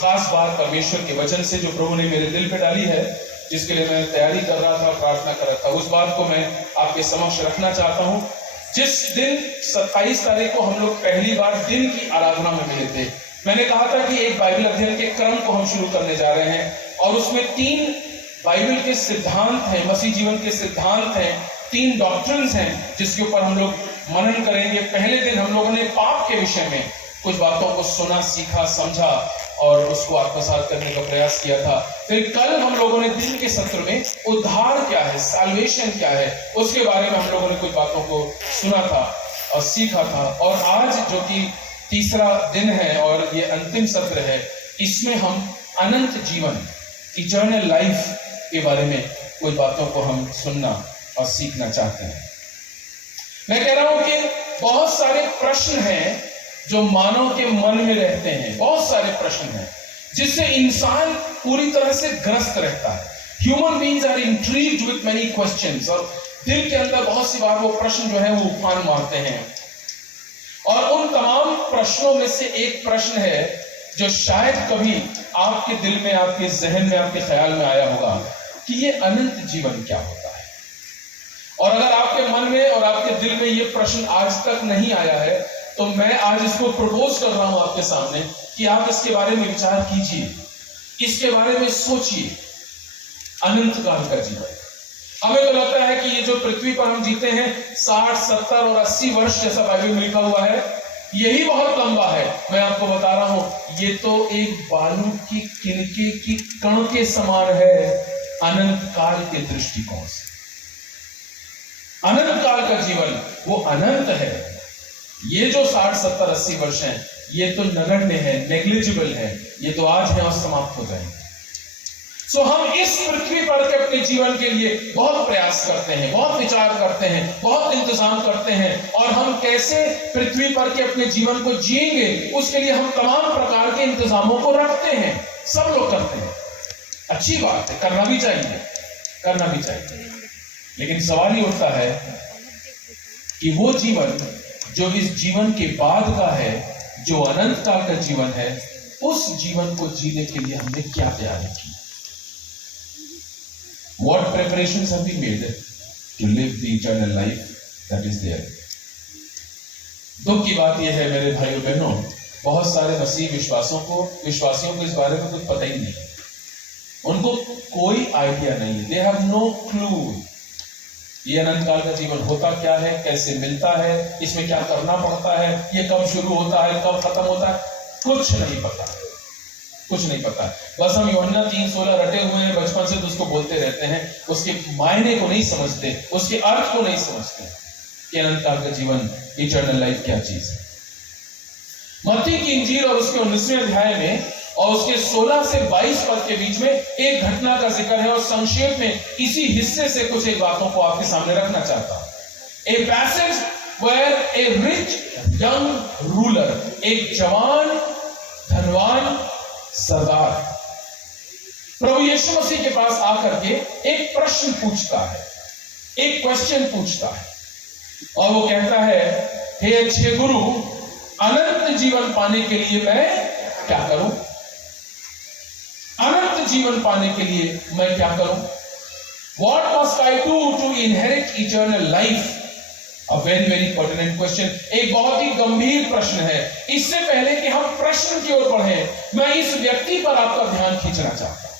खास बात परमेश्वर के वचन से जो प्रभु ने मेरे दिल पे डाली है, जिसके लिए मैं तैयारी कर रहा था, प्रार्थना कर रहा था, उस बात को मैं आपके समक्ष रखना चाहता हूं। जिस दिन 27 तारीख को हम लोग पहली बार दिन की आराधना में मिले थे, मैंने कहा था कि एक बाइबल अध्ययन के क्रम को हम शुरू करने जा रहे हैं और उसमें 3 बाइबल के सिद्धांत हैं, मसीह जीवन के सिद्धांत हैं, 3 डॉक्ट्रिन्स हैं जिसके ऊपर हम लोग मनन करेंगे। पहले दिन हम लोगों ने पाप के विषय में कुछ बातों को सुना, सीखा, समझा और उसको आत्मसात करने का प्रयास किया था। फिर कल हम लोगों ने दिन के सत्र में उद्धार क्या है, सैल्वेशन क्या है, उसके बारे में हम लोगों ने कुछ बातों को सुना था और सीखा था। और आज जो कि तीसरा दिन है और ये अंतिम सत्र है, इसमें हम अनंत जीवन, इटर्नल लाइफ के बारे में कुछ बातों को हम सुनना और सीखना चाहते हैं। मैं कह रहा हूं कि बहुत सारे प्रश्न हैं जो मानव के मन में रहते हैं, बहुत सारे प्रश्न हैं जिससे इंसान पूरी तरह से ग्रस्त रहता है। Human beings are intrigued with many questions, और दिल के अंदर बहुत सी बार वो प्रश्न जो है वो उफान मारते हैं। और उन तमाम प्रश्नों में से एक प्रश्न है जो शायद कभी आपके दिल में, आपके जहन में, आपके ख्याल में आया होगा कि ये अनंत जीवन क्या होता है। और अगर आपके मन में और आपके दिल में ये प्रश्न आज तक नहीं आया है, तो मैं आज इसको प्रपोज कर रहा हूं आपके सामने कि आप इसके बारे में विचार कीजिए, इसके बारे में सोचिए। अनंत काल का जीवन, हमें तो लगता है कि ये जो पृथ्वी पर हम जीते हैं 60, 70 और 80 वर्ष जैसा बाइबल में लिखा हुआ है, यही बहुत लंबा है। मैं आपको बता रहा हूं, ये तो एक बालू की किनके की कण के समान है अनंत काल के दृष्टिकोण से। अनंत काल का जीवन वो अनंत है। ये जो 60, 70, 80 वर्ष हैं, ये तो नगण्य है, नेग्लिजिबल है, ये तो आज है और समाप्त हो जाएंगे। सो हम इस पृथ्वी पर के अपने जीवन के लिए बहुत प्रयास करते हैं, बहुत विचार करते हैं, बहुत इंतजाम करते हैं, और हम कैसे पृथ्वी पर के अपने जीवन को जिएंगे उसके लिए हम तमाम प्रकार के इंतजामों को रखते हैं। सब लोग करते हैं, अच्छी बात है, करना भी चाहिए, करना भी चाहिए। लेकिन सवाल ही उठता है कि वो जीवन जो इस जीवन के बाद का है, जो अनंत काल का जीवन है, उस जीवन को जीने के लिए हमने क्या तैयारी की? What preparations have been made to live the eternal life that is there? दुख की बात यह है मेरे भाइयों बहनों, बहुत सारे मसीह विश्वासियों को इस बारे में कुछ पता ही नहीं, उनको कोई आइडिया नहीं है। They have no clue ये अनंत काल का जीवन होता क्या है, कैसे मिलता है, इसमें क्या करना पड़ता है, ये कब शुरू होता है, कब खत्म होता है, कुछ नहीं पता, कुछ नहीं पता। बस हम यूहन्ना 3:16 रटे हुए हैं बचपन से, तो उसको बोलते रहते हैं, उसके मायने को नहीं समझते, उसके अर्थ को नहीं समझते कि अनंत काल का जीवन, इटर्नल लाइफ क्या चीज है। मत्ती की इंजील और उसके 19वें अध्याय में और उसके 16 से 22 पद के बीच में एक घटना का जिक्र है, और संक्षेप में इसी हिस्से से कुछ एक बातों को आपके सामने रखना चाहता हूं। A passage where a rich young ruler, एक जवान धनवान सरदार प्रभु यीशु मसीह के पास आकर के एक प्रश्न पूछता है, एक क्वेश्चन पूछता है, और वो कहता है, हे अच्छे गुरु, अनंत जीवन पाने के लिए मैं क्या करूं? अनंत जीवन पाने के लिए मैं क्या करूं? What must I do to inherit eternal life? A very very pertinent question. एक बहुत ही गंभीर प्रश्न है। इससे पहले कि हम प्रश्न की ओर बढ़ें, मैं इस व्यक्ति पर आपका ध्यान खींचना चाहता हूं।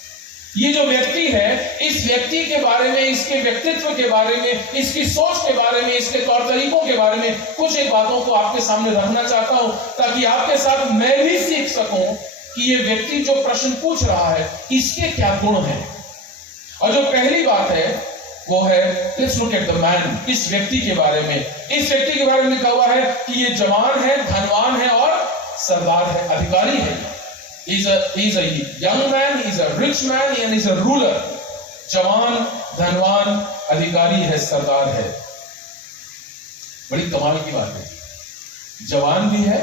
ये जो व्यक्ति है, इस व्यक्ति के बारे में, इसके व्यक्तित्व के बारे में, इसकी सोच के बारे में, इसके तौर तरीकों के बारे में कुछ एक बातों को आपके सामने रखना चाहता हूं, ताकि आपके साथ मैं भी सीख सकूं कि ये व्यक्ति जो प्रश्न पूछ रहा है, इसके क्या गुण हैं। और जो पहली बात है वो है, let's look at the man, इस व्यक्ति के बारे में। इस व्यक्ति के बारे में लिखा हुआ है कि ये जवान है, धनवान है और सरदार है, अधिकारी है। He's a young man, he's a rich man, and he's a ruler. जवान, धनवान, अधिकारी है, सरदार है। बड़ी कमाल की बात है, जवान भी है,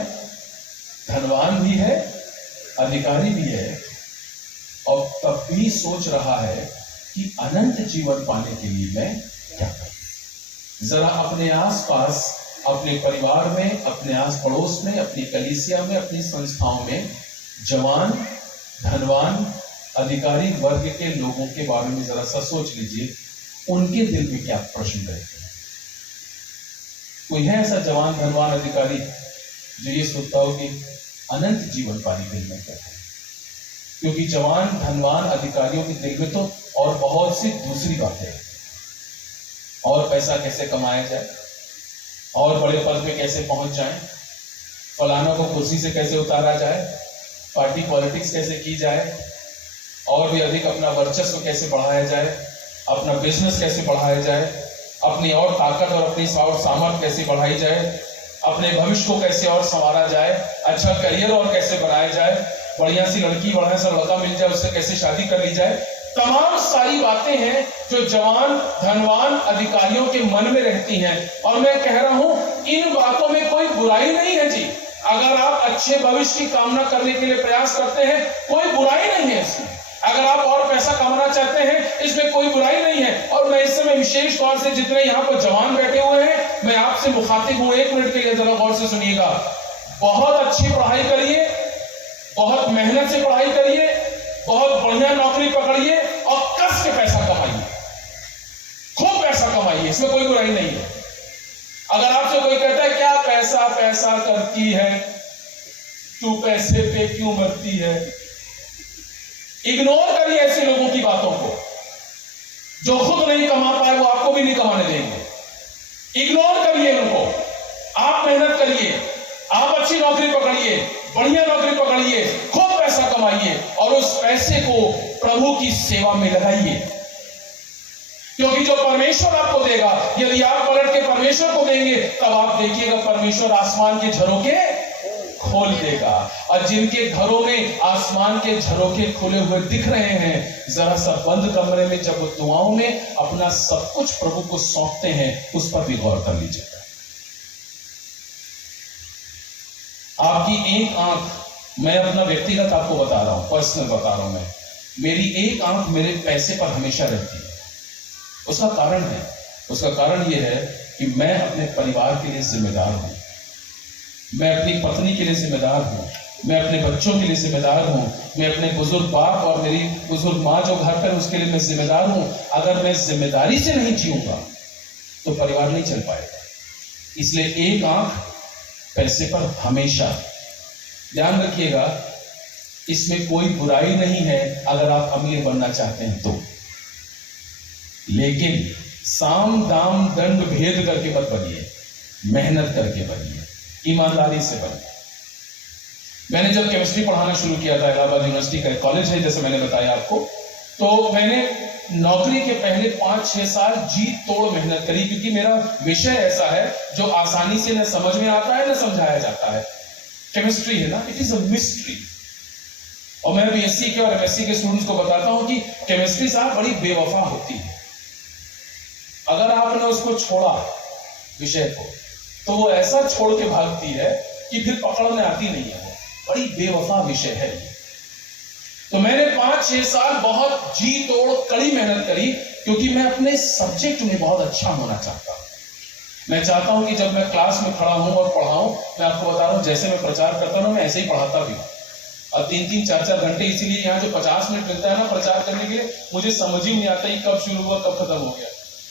धनवान भी है, अधिकारी भी है, और तब भी सोच रहा है कि अनंत जीवन पाने के लिए मैं क्या करूं। जरा अपने आसपास, अपने परिवार में, अपने आस पड़ोस में, अपनी कलीसिया में, अपनी संस्थाओं में जवान, धनवान अधिकारी वर्ग के लोगों के बारे में जरा सा सोच लीजिए, उनके दिल में क्या प्रश्न रहते हैं। कोई है ऐसा जवान धनवान अधिकारी जो ये सोचता हो कि अनंत जीवन पाने दिल में क्या है? क्योंकि जवान धनवान अधिकारियों के दिल में तो और बहुत सी दूसरी बातें हैं। और पैसा कैसे कमाया जाए, और बड़े पद पे कैसे पहुंच जाए, फलाना को कुर्सी से कैसे उतारा जाए, पार्टी पॉलिटिक्स कैसे की जाए, और भी अधिक अपना वर्चस्व कैसे बढ़ाया जाए, अपना बिजनेस कैसे बढ़ाया जाए, अपनी और ताकत और अपनी और सामर्थ्य कैसे बढ़ाई जाए, अपने भविष्य को कैसे और संवारा जाए, अच्छा करियर और कैसे बनाया जाए, बढ़िया सी लड़की बढ़िया सा लड़का मिल जाए, उससे कैसे शादी कर ली जाए। तमाम सारी बातें हैं जो जवान धनवान अधिकारियों के मन में रहती हैं। और मैं कह रहा हूं इन बातों में कोई बुराई नहीं है जी। अगर आप अच्छे भविष्य की कामना करने के लिए प्रयास करते हैं, कोई बुराई नहीं है इसमें। अगर आप और पैसा कमाना चाहते हैं, इसमें कोई बुराई नहीं है। और मैं इस समय विशेष तौर से जितने यहाँ पर जवान बैठे हुए हैं, मैं आपसे मुखातिब हूं, 1 मिनट के लिए जरा गौर से सुनिएगा। बहुत अच्छी पढ़ाई करिए, बहुत मेहनत से पढ़ाई करिए, बहुत बढ़िया नौकरी पकड़िए और कस के पैसा कमाइए, खूब पैसा कमाइए, इसमें कोई बुराई नहीं है। अगर आपसे कोई कहता है क्या पैसा पैसा करती है, तू पैसे पे क्यों मरती है, इग्नोर करिए ऐसे लोगों की बातों को। जो खुद नहीं कमा पाए वो आपको भी नहीं कमाने देंगे। इग्नोर करिए उनको। आप मेहनत करिए, आप अच्छी नौकरी पकड़िए, बढ़िया नौकरी पकड़िए, खूब पैसा कमाइए और उस पैसे को प्रभु की सेवा में लगाइए। क्योंकि जो परमेश्वर आपको देगा, यदि आप पलट के परमेश्वर को देंगे, तब आप देखिएगा परमेश्वर आसमान के झरोखे खोल देगा। और जिनके घरों में आसमान के झरोखे खुले हुए दिख रहे हैं, जरा सा बंद कमरे में जब वो दुआओं में अपना सब कुछ प्रभु को सौंपते हैं, उस पर भी गौर कर लीजिएगा। आपकी एक आंख, मैं अपना व्यक्तिगत आपको बता रहा हूं, पर्सनल बता रहा हूं मैं, मेरी एक आंख मेरे पैसे पर हमेशा रहती है। उसका कारण है, उसका कारण यह है कि मैं अपने परिवार के लिए जिम्मेदार हूं, मैं अपनी पत्नी के लिए जिम्मेदार हूं, मैं अपने बच्चों के लिए जिम्मेदार हूं, मैं अपने बुजुर्ग बाप और मेरी बुजुर्ग माँ जो घर पर उसके लिए मैं जिम्मेदार हूं। अगर मैं जिम्मेदारी से नहीं जीऊंगा तो परिवार नहीं चल पाएगा। इसलिए एक आंख पैसे पर हमेशा। ध्यान रखिएगा, इसमें कोई बुराई नहीं है अगर आप अमीर बनना चाहते हैं तो, लेकिन साम दाम दंड भेद करके मत बनिए, मेहनत करके बनिए, ईमानदारी से बनिए। मैंने जब केमिस्ट्री पढ़ाना शुरू किया था, इलाहाबाद यूनिवर्सिटी का कॉलेज है जैसे मैंने बताया आपको, तो मैंने नौकरी के पहले 5-6 साल जी तोड़ मेहनत करी, क्योंकि मेरा विषय ऐसा है जो आसानी से न समझ में आता है न समझाया जाता है। केमिस्ट्री है ना, इट इज अ मिस्ट्री। और मैं बीएससी के और एमएससी के स्टूडेंट्स को बताता हूं कि केमिस्ट्री साहब बड़ी बेवफा होती है। अगर आपने उसको छोड़ा विषय को, तो वो ऐसा छोड़ के भागती है कि फिर पकड़ में आती नहीं है। वो बड़ी बेवफा विषय है। तो मैंने 5-6 साल बहुत जी तोड़ कड़ी मेहनत करी, क्योंकि मैं अपने सब्जेक्ट में बहुत अच्छा होना चाहता हूं। मैं चाहता हूं कि जब मैं क्लास में खड़ा हूं और पढ़ाऊं, मैं आपको बता रहा हूं जैसे मैं प्रचार करता हूं, मैं ऐसे ही पढ़ाता भी हूं। और 3-3, 4-4 घंटे, इसीलिए यहाँ जो 50 मिनट मिलता है ना प्रचार करने के लिए, मुझे समझ ही नहीं आता ही कब शुरू हुआ कब खत्म हो गया,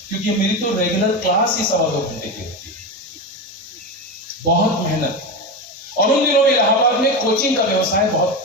क्योंकि मेरी तो रेगुलर क्लास ही 2.25 घंटे की होती है। बहुत मेहनत। और उन दिनों में इलाहाबाद में कोचिंग का व्यवसाय बहुत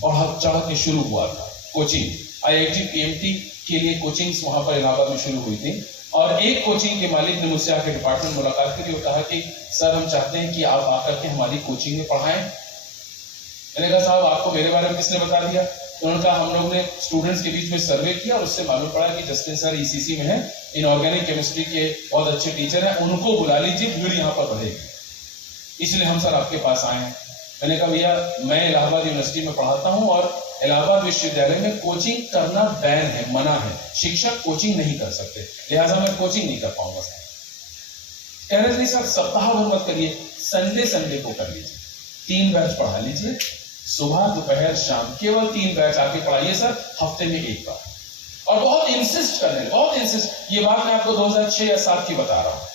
बढ़ा चढ़ा के शुरू हुआ था। कोचिंग IIT PMT के लिए कोचिंग्स वहां पर इलाहाबाद में शुरू हुई थी। और एक कोचिंग के मालिक ने मुझसे आकर डिपार्टमेंट मुलाकात करी और कहा कि सर हम चाहते हैं कि आप आकर के हमारी कोचिंग में पढ़ाएं। मैंने कहा साहब आपको मेरे बारे में किसने बता दिया? तो उन्होंने कहा हम लोग ने स्टूडेंट्स के बीच में सर्वे किया और उससे मालूम पड़ा कि जस्टिन सर ECC में है, इनऑर्गेनिक केमिस्ट्री के बहुत अच्छे टीचर हैं, उनको बुला लीजिए, भीड़ यहाँ पर बढ़ेगी, इसलिए हम सर आपके पास आए हैं। मैंने कहा भैया मैं इलाहाबाद यूनिवर्सिटी में पढ़ाता हूँ और इलाहाबाद विश्वविद्यालय में कोचिंग करना बैन है, मना है, शिक्षक कोचिंग नहीं कर सकते, लिहाजा मैं कोचिंग नहीं कर पाऊंगा सर। कह रहे नहीं सर सप्ताह भर मत करिए, संडे को कर लीजिए, 3 बैच पढ़ा लीजिए, सुबह दोपहर शाम, केवल 3 बैच आके पढ़ाइए सर, हफ्ते में 1 बार। और बहुत इंसिस्ट करने, बहुत इंसिस्ट। ये बात मैं आपको 2006 या 2007 की बता रहा हूँ।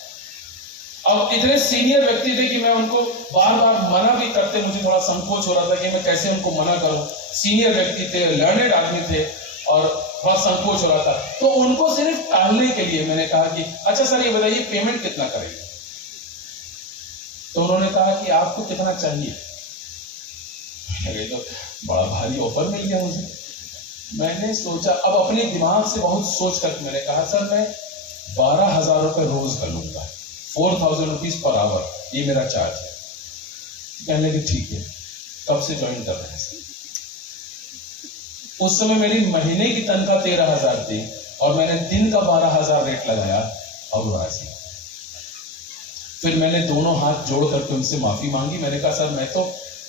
अब इतने सीनियर व्यक्ति थे कि मैं उनको बार बार मना भी करते, मुझे थोड़ा संकोच हो रहा था कि मैं कैसे उनको मना करूं। सीनियर व्यक्ति थे, लर्नेड आदमी थे और थोड़ा संकोच हो रहा था। तो उनको सिर्फ टालने के लिए मैंने कहा कि अच्छा सर ये बताइए पेमेंट कितना करेंगे। तो उन्होंने कहा कि आपको कितना चाहिए। तो बड़ा भारी ऑफर मिल गया मुझे। मैंने सोचा, अब अपने दिमाग से बहुत सोच कर मैंने कहा सर मैं 12,000 रुपए रोज कर लूंगा, 4,000 रुपीज पर आवर, ये मेरा चार्ज है। कहने लगे ठीक है, कब से ज्वाइन कर रहे हैं सर? उस समय मेरी महीने की तनख्वाह 13,000 थी और मैंने दिन का 12,000 रेट लगाया और राजी। फिर मैंने दोनों हाथ जोड़ करके उनसे माफी मांगी। मैंने कहा सर मैं तो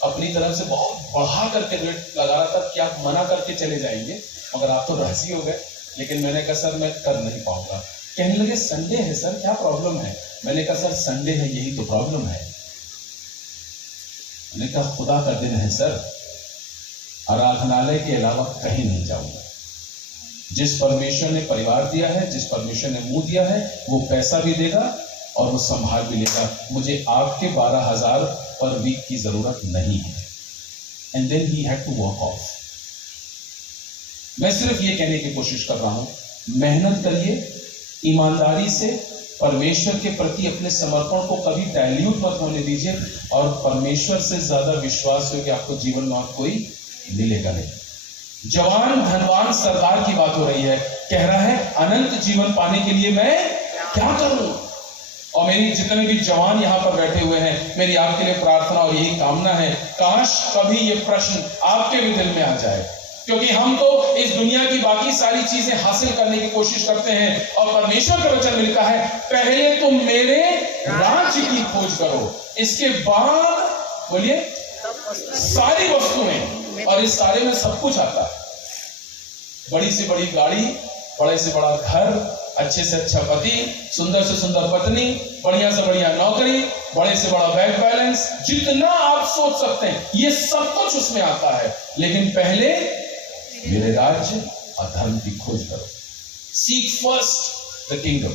अपनी तरफ से बहुत बढ़ा करके रेट लगा रहा था कि आप मना करके चले जाएंगे, मगर आप तो राजी हो गए। लेकिन मैंने कहा सर मैं कर नहीं पाऊंगा। कहने लगे संडे है सर, क्या प्रॉब्लम है? मैंने कहा सर संडे है यही तो प्रॉब्लम है। मैंने कहा खुदा का दिन है सर, आराधनालय के अलावा कहीं नहीं जाऊंगा। जिस परमेश्वर ने परिवार दिया है, जिस परमेश्वर ने मुंह दिया है, वो पैसा भी देगा और वो संभाल भी लेगा। मुझे आपके 12,000 पर वीक की जरूरत नहीं है। And then he had to walk off. मैं सिर्फ ये कहने की कोशिश कर रहा हूं, मेहनत करिए, ईमानदारी से परमेश्वर के प्रति अपने समर्पण को कभी डाइल्यूट मत होने दीजिए, और परमेश्वर से ज्यादा विश्वास हो कि आपको जीवन में कोई मिलेगा नहीं। जवान धनवान सरदार की बात हो रही है, कह रहा है अनंत जीवन पाने के लिए मैं क्या करूं? और मेरी जितने भी जवान यहाँ पर बैठे हुए हैं, मेरी आपके लिए प्रार्थना और यही कामना है, काश कभी ये प्रश्न आपके भी दिल में आ जाए। क्योंकि हम तो इस दुनिया की बाकी सारी चीजें हासिल करने की कोशिश करते हैं, और परमेश्वर का वचन मिलता है पहले तुम मेरे राज्य की खोज करो, इसके बाद बोलिए सारी वस्तुएं, और इस सारे में सब कुछ आता है। बड़ी से बड़ी गाड़ी, बड़े से बड़ा घर, अच्छे से अच्छा पति, सुंदर से सुंदर पत्नी, बढ़िया से बढ़िया नौकरी, बड़े से बड़ा बैंक बैलेंस, जितना आप सोच सकते हैं ये सब कुछ उसमें आता है। लेकिन पहले मेरे राज्य और धर्म की खोज करो। Seek first the kingdom.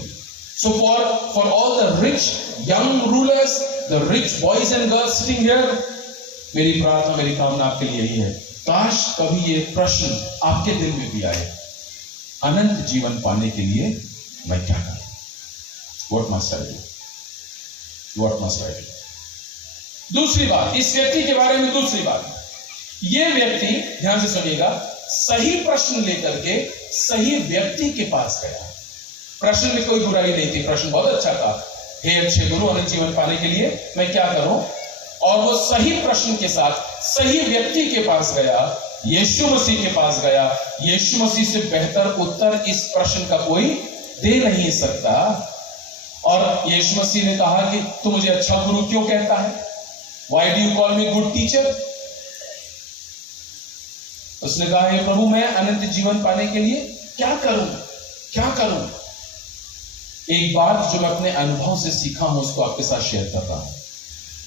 So for all the rich young rulers, the rich boys and girls sitting here, मेरी प्रार्थना, मेरी कामना आपके लिए यही है, काश कभी ये प्रश्न आपके दिल में भी आए, अनंत जीवन पाने के लिए मैं क्या करूं? What must I do? What must I do? दूसरी बात, इस व्यक्ति के बारे में दूसरी बात, ये व्यक्ति, ध्यान से सुनिएगा, सही प्रश्न लेकर के सही व्यक्ति के पास गया। प्रश्न में कोई बुराई नहीं थी, प्रश्न बहुत अच्छा था, हे अच्छे गुरु अनंत जीवन पाने के लिए मैं क्या करूं? और वो सही प्रश्न के साथ सही व्यक्ति के पास गया, यीशु मसीह के पास गया। यीशु मसीह से बेहतर उत्तर इस प्रश्न का कोई दे नहीं सकता। और यीशु मसीह ने कहा कि तू मुझे अच्छा गुरु क्यों कहता है? Why do you call me good teacher? उसने कहा हे प्रभु मैं अनंत जीवन पाने के लिए क्या करूं, क्या करूं? एक बात जो मैं अपने अनुभव से सीखा हूं उसको आपके साथ शेयर कर रहा हूं।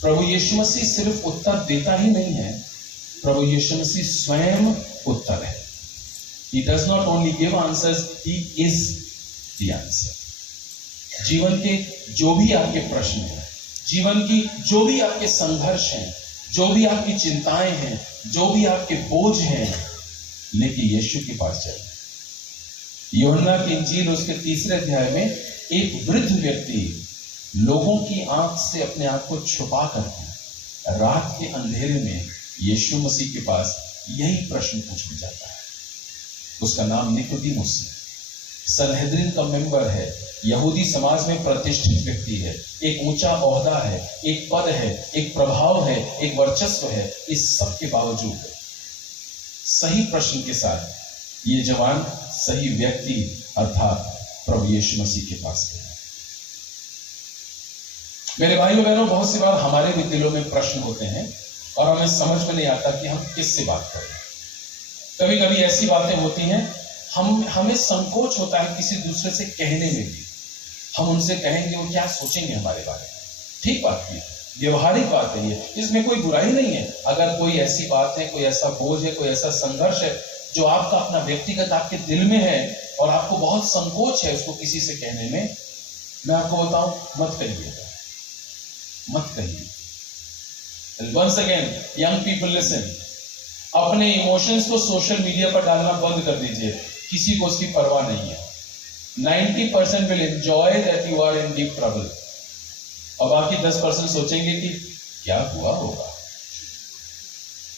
प्रभु यीशु मसीह सिर्फ उत्तर देता ही नहीं है, प्रभु यीशु मसीह स्वयं उत्तर है। He does not only give answers, he is the answer. जीवन के जो भी आपके प्रश्न हैं, जीवन की जो भी आपके संघर्ष हैं, जो भी आपकी चिंताएं हैं, जो भी आपके बोझ हैं, लेकिन यीशु के पास जाइए। यूहन्ना की इंजील उसके 3 अध्याय में एक वृद्ध व्यक्ति लोगों की आंख से अपने आप को छुपा करके रात के अंधेरे में यीशु मसीह के पास यही प्रश्न पूछने जाता है। उसका नाम निकोदेमुस है, सनहेद्रिन का मेंबर है, यहूदी समाज में प्रतिष्ठित व्यक्ति है, एक ऊंचा ओहदा है, एक पद है, एक प्रभाव है, एक वर्चस्व है। इस सब के बावजूद सही प्रश्न के साथ ये जवान सही व्यक्ति अर्थात प्रभु यीशु मसीह के पास गया। मेरे भाइयों बहनों, बहुत सी बार हमारे भी दिलों में प्रश्न होते हैं और हमें समझ में नहीं आता कि हम किससे बात करें। कभी कभी ऐसी बातें होती हैं हमें संकोच होता है किसी दूसरे से कहने में भी। हम उनसे कहेंगे वो क्या सोचेंगे हमारे बारे में। ठीक बात है, व्यवहारिक बात है ये, इसमें कोई बुराई नहीं है। अगर कोई ऐसी बात है, कोई ऐसा बोझ है, कोई ऐसा संघर्ष है जो आपका अपना व्यक्तिगत आपके दिल में है और आपको बहुत संकोच है उसको किसी से कहने में, मैं आपको बताऊं मत करिएगा। मत कहिए। Once again, young people listen. अपने इमोशंस को सोशल मीडिया पर डालना बंद कर दीजिए, किसी को उसकी परवाह नहीं है। 90% will enjoy that you are in deep trouble, और बाकी 10% सोचेंगे कि क्या हुआ होगा।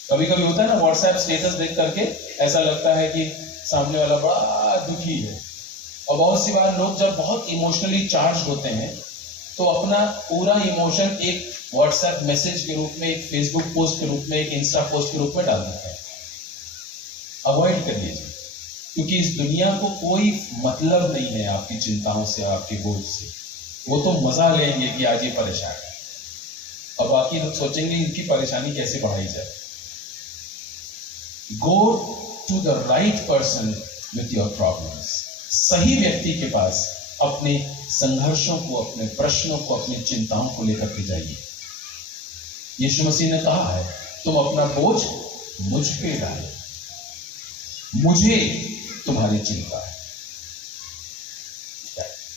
कभी कभी होता है ना, व्हाट्सएप स्टेटस देख करके ऐसा लगता है कि सामने वाला बड़ा दुखी है, और बहुत सी बार लोग जब बहुत इमोशनली चार्ज होते हैं तो अपना पूरा इमोशन एक व्हाट्सएप मैसेज के रूप में, एक फेसबुक पोस्ट के रूप में, एक इंस्टा पोस्ट के रूप में डाल देते हैं। अवॉइड कर लीजिए, क्योंकि इस दुनिया को कोई मतलब नहीं है आपकी चिंताओं से, आपके बोझ से। वो तो मजा लेंगे कि आज ये परेशान है, और बाकी लोग सोचेंगे इनकी परेशानी कैसे बढ़ाई जाए। Go to the right person with your problems. सही व्यक्ति के पास अपने संघर्षों को, अपने प्रश्नों को, अपनी चिंताओं को लेकर के जाइए। यीशु मसीह ने कहा है, तुम अपना बोझ मुझ पे डालो, मुझे तुम्हारी चिंता है।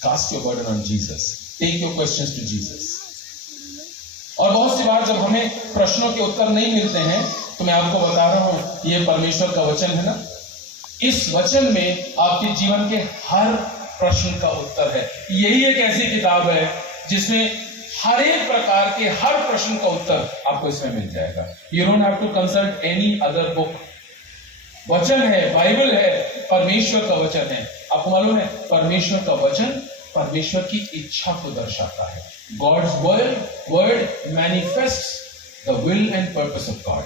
Cast your burden on Jesus, take your questions to Jesus. और बहुत सी बार जब हमें प्रश्नों के उत्तर नहीं मिलते हैं, तो मैं आपको बता रहा हूं, ये परमेश्वर का वचन है ना, इस वचन में आपके जीवन के हर प्रश्न का उत्तर है। यही एक ऐसी किताब है जिसमें हर एक प्रकार के हर प्रश्न का उत्तर आपको इसमें मिल जाएगा। You don't have to consult any other book. वचन है, बाइबल है, परमेश्वर का वचन है। आपको मालूम है, परमेश्वर का वचन परमेश्वर की इच्छा को दर्शाता है। God's word manifests the will and purpose of God.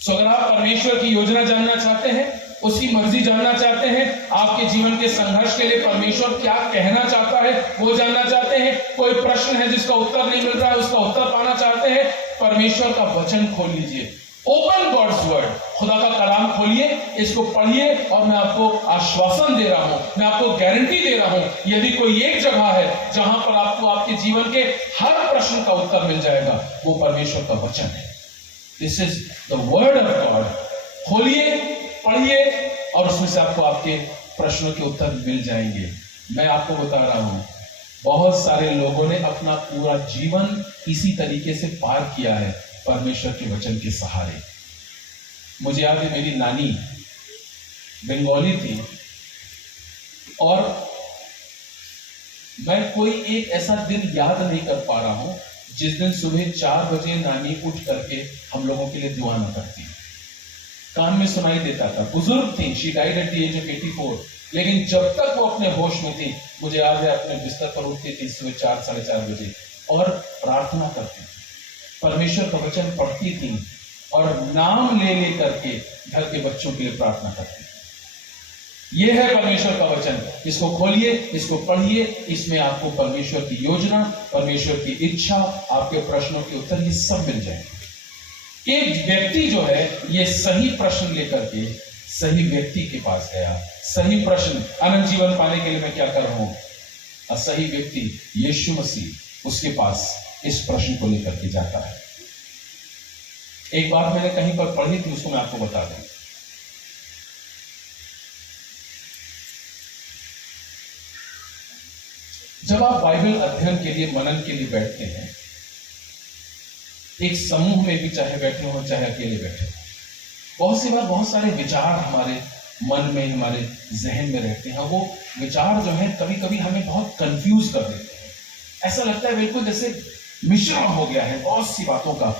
So अगर आप परमेश्वर की योजना जानना चाहते हैं, उसकी मर्जी जानना चाहते हैं, आपके जीवन के संघर्ष के लिए परमेश्वर क्या कहना चाहता है वो जानना चाहते हैं, कोई प्रश्न है जिसका उत्तर नहीं मिल रहा है उसका उत्तर पाना चाहते हैं, परमेश्वर का वचन खोल लीजिए। ओपन गॉड्स वर्ड, खुदा का कलाम खोलिए, इसको पढ़िए, और मैं आपको आश्वासन दे रहा हूं, मैं आपको गारंटी दे रहा हूं, यदि कोई एक जगह है जहां पर आपको आपके जीवन के हर प्रश्न का उत्तर मिल जाएगा, वो परमेश्वर का वचन है। This is the word of God. खोलिए, पढ़िए, और उसमें से आपको आपके प्रश्नों के उत्तर मिल जाएंगे। मैं आपको बता रहा हूं, बहुत सारे लोगों ने अपना पूरा जीवन इसी तरीके से पार किया है, परमेश्वर के वचन के सहारे। मुझे याद है, मेरी नानी बंगाली थी, और मैं कोई एक ऐसा दिन याद नहीं कर पा रहा हूं जिस दिन सुबह 4 बजे नानी उठ करके हम लोगों के लिए दुआ न करती। कान में सुनाई देता था, बुजुर्ग थी, she died at the age of 84, लेकिन जब तक वो अपने होश में थी, मुझे याद है अपने बिस्तर पर उठती थी सुबह 4 साढ़े 4 बजे और प्रार्थना करती थी, परमेश्वर का वचन पढ़ती थी, और नाम ले ले करके घर के बच्चों के लिए प्रार्थना करती थी। यह है परमेश्वर का वचन। इसको खोलिए, इसको पढ़िए, इसमें आपको परमेश्वर की योजना, परमेश्वर की इच्छा, आपके प्रश्नों के उत्तर, ये सब मिल जाएंगे। एक व्यक्ति जो है, ये सही प्रश्न लेकर के सही व्यक्ति के पास गया। सही प्रश्न, अनंत जीवन पाने के लिए मैं क्या कर रहा हूं, और सही व्यक्ति यीशु मसीह उसके पास इस प्रश्न को लेकर के जाता है। एक बात मैंने कहीं पर पढ़ी थी, उसको मैं आपको बता दूं। जब आप बाइबल अध्ययन के लिए, मनन के लिए बैठते हैं, एक समूह में भी चाहे बैठे हो चाहे अकेले बैठे हो, बहुत सी बार बहुत सारे विचार हमारे मन में, हमारे जहन में रहते हैं। वो विचार जो है कभी कभी हमें बहुत कंफ्यूज कर देते हैं। ऐसा लगता है बिल्कुल जैसे मिश्रण हो गया है बहुत सी बातों का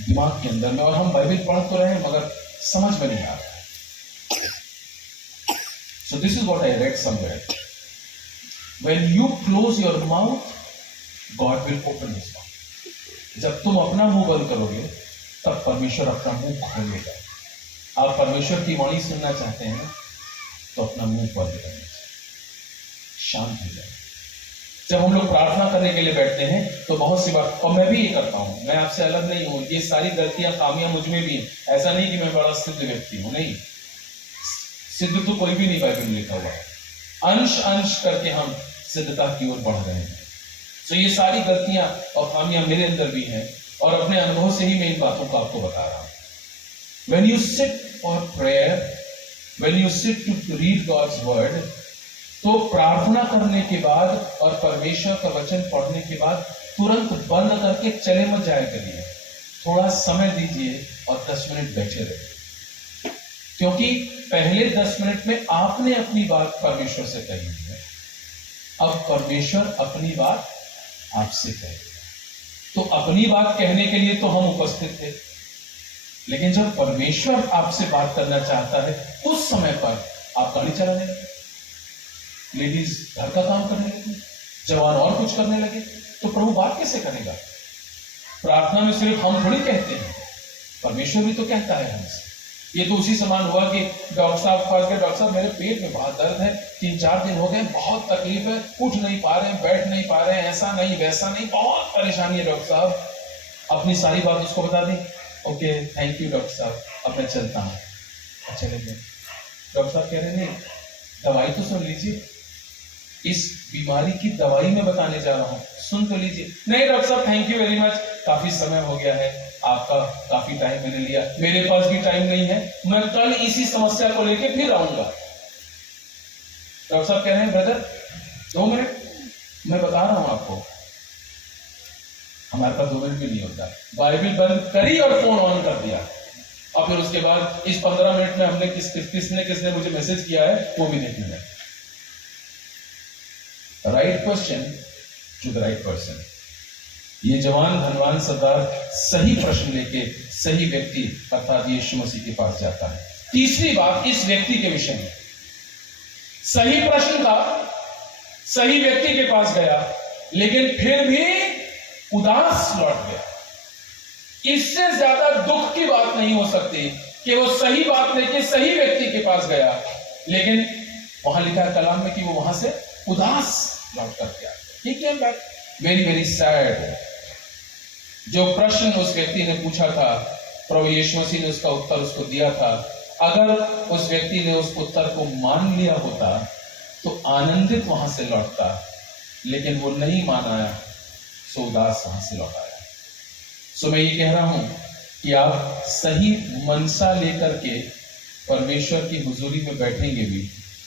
दिमाग के अंदर में, और हम बाइबल पढ़ तो रहे हैं मगर समझ में नहीं आ रहा। So this is what I read somewhere, when you close your mouth God will open his mouth. जब तुम अपना मुंह बंद करोगे तब परमेश्वर अपना मुंह खोलेगा। आप परमेश्वर की वाणी सुनना चाहते हैं तो अपना मुंह बंद करें, शांत हो जाए। जब हम लोग प्रार्थना करने के लिए बैठते हैं तो बहुत सी बार, और मैं भी ये करता हूं, मैं आपसे अलग नहीं हूं, ये सारी गलतियां, खामियां मुझ में भी हैं। ऐसा नहीं कि मैं बड़ा सिद्ध व्यक्ति हूं, नहीं, सिद्ध तो कोई भी नहीं बाइबल में लिखा हुआ है। अंश अंश करके हम सिद्धता की ओर बढ़ रहे हैं। तो ये सारी गलतियां और खामियां मेरे अंदर भी हैं, और अपने अनुभव से ही मैं इन बातों को आपको बता रहा हूं। When you sit for prayer, when you sit to read God's word, तो प्रार्थना करने के बाद और परमेश्वर का वचन पढ़ने के बाद तुरंत बंद करके चले मत जाया करिए, थोड़ा समय दीजिए और 10 मिनट बैठे रहिए, क्योंकि पहले 10 मिनट में आपने अपनी बात परमेश्वर से कही है, अब परमेश्वर अपनी बात आपसे कहेगा। तो अपनी बात कहने के लिए तो हम उपस्थित थे, लेकिन जब परमेश्वर आपसे बात करना चाहता है उस समय पर आप गाड़ी चलाने लगे, लेडीज घर का काम करने लगी, जवान और कुछ करने लगे, तो प्रभु बात कैसे करेगा? प्रार्थना में सिर्फ हम थोड़ी कहते हैं, परमेश्वर भी तो कहता है हमसे। ये तो उसी समान हुआ कि डॉक्टर साहब के पास गए, डॉक्टर साहब मेरे पेट में बहुत दर्द है, 3-4 दिन हो गए, बहुत तकलीफ है, उठ नहीं पा रहे हैं, बैठ नहीं पा रहे हैं, ऐसा नहीं वैसा नहीं, बहुत परेशानी है डॉक्टर साहब। अपनी सारी बात उसको बता दी, ओके थैंक यू डॉक्टर साहब, अब मैं चलता हूँ, चले गए। डॉक्टर साहब कह रहे नहीं, दवाई तो सुन लीजिए, इस बीमारी की दवाई मैं बताने जा रहा हूं, सुन तो लीजिए। नहीं डॉक्टर साहब थैंक यू वेरी मच, काफी समय हो गया है, आपका काफी टाइम मैंने लिया, मेरे पास भी टाइम नहीं है, मैं कल इसी समस्या को लेके फिर आऊंगा। डॉक्टर साहब कह रहे हैं ब्रदर 2 मिनट, मैं बता रहा हूं आपको। हमारे पास 2 मिनट भी नहीं होता, बाइबल बंद करी और फोन ऑन कर दिया, और फिर उसके बाद इस 15 मिनट में हमने किसने मुझे मैसेज किया है वो भी देखने लगे। Right question to the right person. ये जवान धनवान सरदार सही प्रश्न लेके सही व्यक्ति अर्थात यीशु मसीह के पास जाता है। तीसरी बात इस व्यक्ति के विषय में, सही प्रश्न था, सही व्यक्ति के पास गया, लेकिन फिर भी उदास लौट गया। इससे ज्यादा दुख की बात नहीं हो सकती कि वो सही बात लेके सही व्यक्ति के पास गया, लेकिन वहां लिखा है कलाम में कि वो वहां से उदास लौट करके आया। He came back very very sad। जो प्रश्न उस व्यक्ति ने पूछा था, प्रभु यीशु मसीह ने उसका उत्तर उसको दिया था। अगर उस व्यक्ति ने उस उत्तर को मान लिया होता तो आनंदित वहां से लौटता, लेकिन वो नहीं माना, सो उदास वहां से लौट आया। सो मैं ये कह रहा हूं कि आप सही मनसा लेकर के परमेश्वर की हुजूरी में बैठेंगे भी,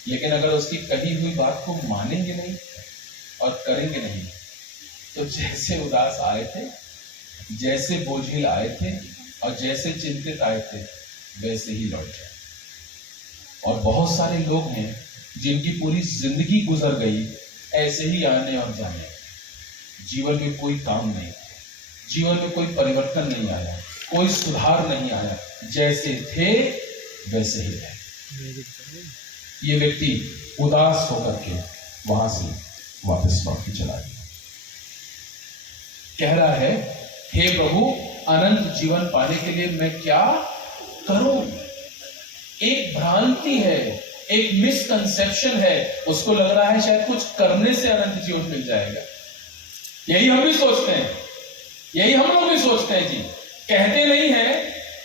लेकिन अगर उसकी कही हुई बात को मानेंगे नहीं और करेंगे नहीं, तो जैसे उदास आए थे, जैसे बोझिल आए थे और जैसे चिंतित आए थे, वैसे ही लौट जाए। और बहुत सारे लोग हैं जिनकी पूरी जिंदगी गुजर गई ऐसे ही आने और जाने, जीवन में कोई काम नहीं, जीवन में कोई परिवर्तन नहीं आया, कोई सुधार नहीं आया, जैसे थे वैसे ही रहे। ये व्यक्ति उदास होकर के वहां से वापस लौट के चला गया। कह रहा है, हे प्रभु अनंत जीवन पाने के लिए मैं क्या करूं? एक भ्रांति है, एक मिसकंसेप्शन है, उसको लग रहा है शायद कुछ करने से अनंत जीवन मिल जाएगा। यही हम भी सोचते हैं, यही हम लोग भी सोचते हैं जी, कहते नहीं है,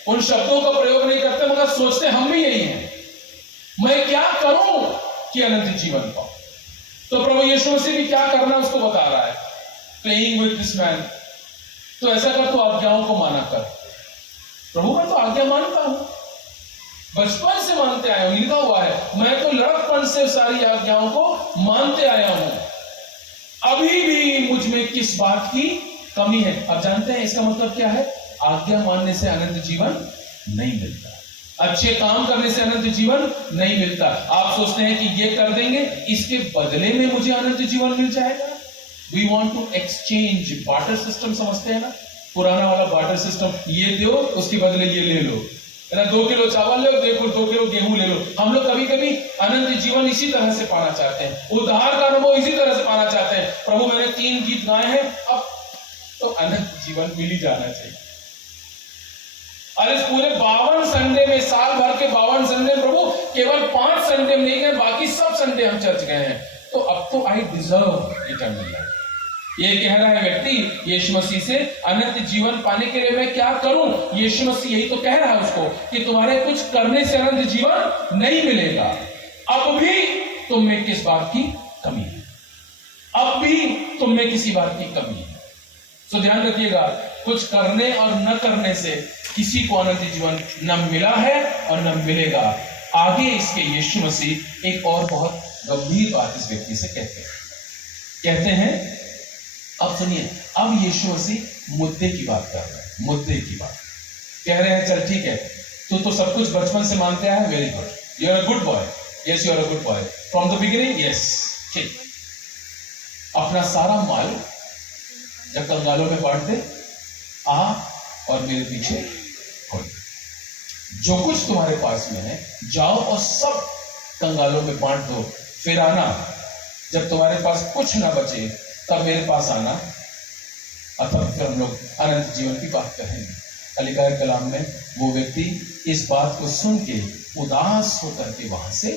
उन शब्दों का प्रयोग नहीं करते, मगर सोचते हम भी यही हैं, मैं क्या करूं कि अनंत जीवन पाऊं? तो प्रभु यीशु मसीह भी क्या करना उसको बता रहा है, प्लेइंग विद दिस मैन, तो ऐसा कर, तो आज्ञाओं को माना कर। प्रभु मैं तो आज्ञा मानता हूं, बचपन से मानते आया हूं, लिखा हुआ है, मैं तो लड़कपन से सारी आज्ञाओं को मानते आया हूं, अभी भी मुझ में किस बात की कमी है? अब जानते हैं इसका मतलब क्या है? आज्ञा मानने से अनंत जीवन नहीं मिलता, अच्छे काम करने से अनंत जीवन नहीं मिलता। आप सोचते हैं कि ये कर देंगे, इसके बदले में मुझे अनंत जीवन मिल जाएगा। We want to exchange, barter system समझते हैं ना, पुराना वाला बार्टर सिस्टम, ये दो उसके बदले ये ले लो, है ना, 2 किलो चावल ले लो, 2 किलो गेहूं ले लो। हम लोग कभी कभी अनंत जीवन इसी तरह से पाना चाहते हैं, उद्धार का अनुभव इसी तरह से पाना चाहते हैं। प्रभु मैंने 3 गीत गाए हैं, अब तो अनंत जीवन मिल ही जाना चाहिए। अरे पूरे 52 संडे में, साल भर के 52 संडे, प्रभु केवल 5 संडे में नहीं गए, बाकी सब संडे हम चर्च गए हैं, तो अब तो आई डिजर्व इटर्नल लाइफ। ये कह रहा है व्यक्ति यीशु मसीह से, अनंत जीवन पाने के लिए मैं क्या करूं? यीशु मसीह यही तो कह रहा है उसको कि तुम्हारे कुछ करने से अनंत जीवन नहीं मिलेगा। अब भी तुम में किस बात की कमी है? अब भी तुम में किसी बात की कमी है। तो ध्यान रखिएगा, कुछ करने और न करने से किसी को अनंत जीवन न मिला है और न मिलेगा। आगे इसके यीशु मसीह एक और बहुत गंभीर बात इस व्यक्ति से कहते हैं। अब सुनिए, अब यीशु मसीह मुद्दे की बात कर रहे हैं, मुद्दे की बात कह रहे हैं। चल ठीक है, तू तो सब कुछ बचपन से मानते आया है, very good, you are a good boy, yes you are a good boy from the beginning, yes ठीक। अपना सारा माल जब कंगालों में बांट दे, आ और मेरे पीछे हो। जो कुछ तुम्हारे पास में है जाओ और सब कंगालों में बांट दो, फिर आना, जब तुम्हारे पास कुछ ना बचे तब मेरे पास आना, अतः फिर हम लोग अनंत जीवन की बात करेंगे। लिखा है कलाम में, वो व्यक्ति इस बात को सुन के उदास होकर के वहां से